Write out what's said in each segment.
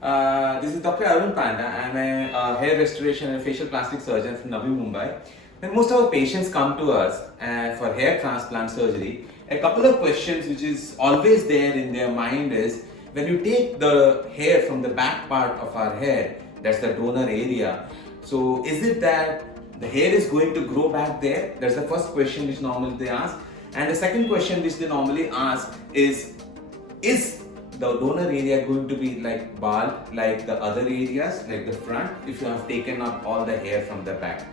This is Dr. Arun Panda. I'm a hair restoration and facial plastic surgeon from Navi Mumbai. When most of our patients come to us for hair transplant surgery, a couple of questions which is always there in their mind is, when you take the hair from the back part of our hair, that's the donor area, so is it that the hair is going to grow back there? That's the first question which normally they ask. And the second question which they normally ask is the donor area going to be like bald like the other areas, like the front, if you have taken up all the hair from the back?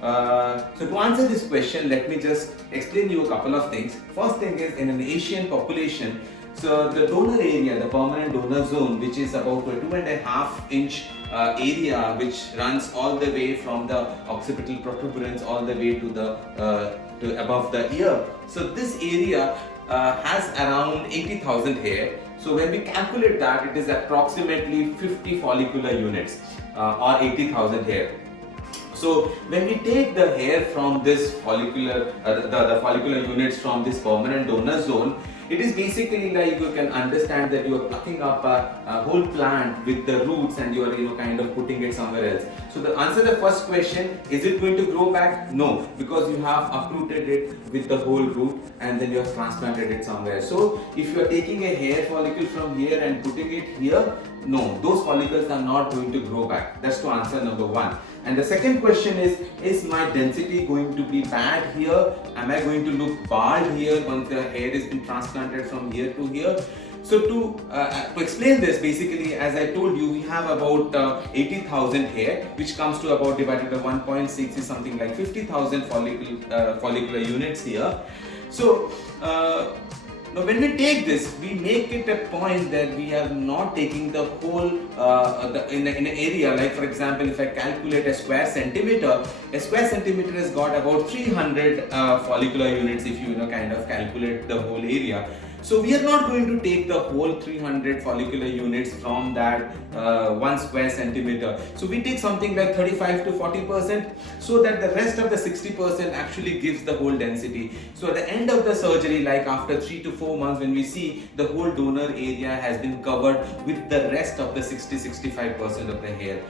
So to answer this question, let me just explain you a couple of things. First thing is, in an Asian population, so the donor area, the permanent donor zone, which is about a 2.5 inch area, which runs all the way from the occipital protuberance all the way to the to above the ear. So this area has around 80,000 hair. So when we calculate that, it is approximately 50 follicular units or 80,000 hair. So when we take the hair from this follicular, the follicular units from this permanent donor zone, it is basically like, you can understand that you are plucking up a whole plant with the roots and you are kind of putting it somewhere else. So to answer the first question, is it going to grow back? No, because you have uprooted it with the whole root and then you have transplanted it somewhere. So if you are taking a hair follicle from here and putting it here, no, those follicles are not going to grow back. That's to answer number one. And the second question is my density going to be bad here? Am I going to look bald here once the hair has been transplanted from here to here? So to explain this, basically, as I told you, we have about 80,000 hair, which comes to about, divided by 1.6 is something like 50,000 follicular units here. So now when we take this, we make it a point that we are not taking the whole in an area. Like for example, if I calculate a square centimeter has got about 300 follicular units if you kind of calculate the whole area. So we are not going to take the whole 300 follicular units from that 1 square centimeter. So we take something like 35 to 40%, so that the rest of the 60% actually gives the whole density. So at the end of the surgery, like after 3 to 4 months, when we see the whole donor area has been covered with the rest of the 60-65% of the hair.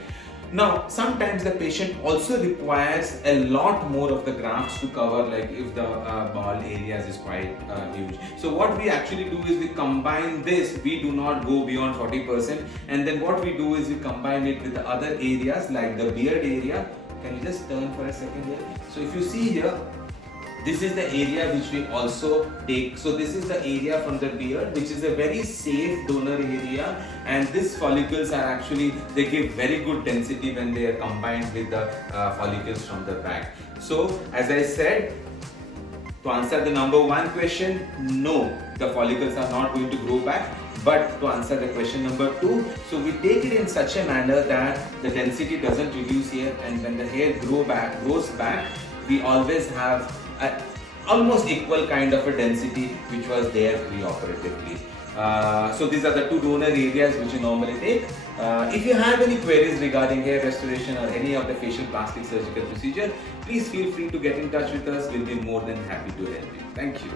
Now, sometimes the patient also requires a lot more of the grafts to cover, like if the bald areas is quite huge. So what we actually do is we combine this. We do not go beyond 40%, and then what we do is we combine it with the other areas like the beard area. Can you just turn for a second here? So if you see here, this is the area which we also take. So this is the area from the beard, which is a very safe donor area, and these follicles are actually, they give very good density when they are combined with the follicles from the back. So as I said, to answer the number one question, no, the follicles are not going to grow back. But to answer the question number two, so we take it in such a manner that the density doesn't reduce here, and when the hair grows back, we always have almost equal kind of a density which was there pre-operatively. So these are the two donor areas which you normally take. If you have any queries regarding hair restoration or any of the facial plastic surgical procedure, please feel free to get in touch with us. We'll be more than happy to help you. Thank you.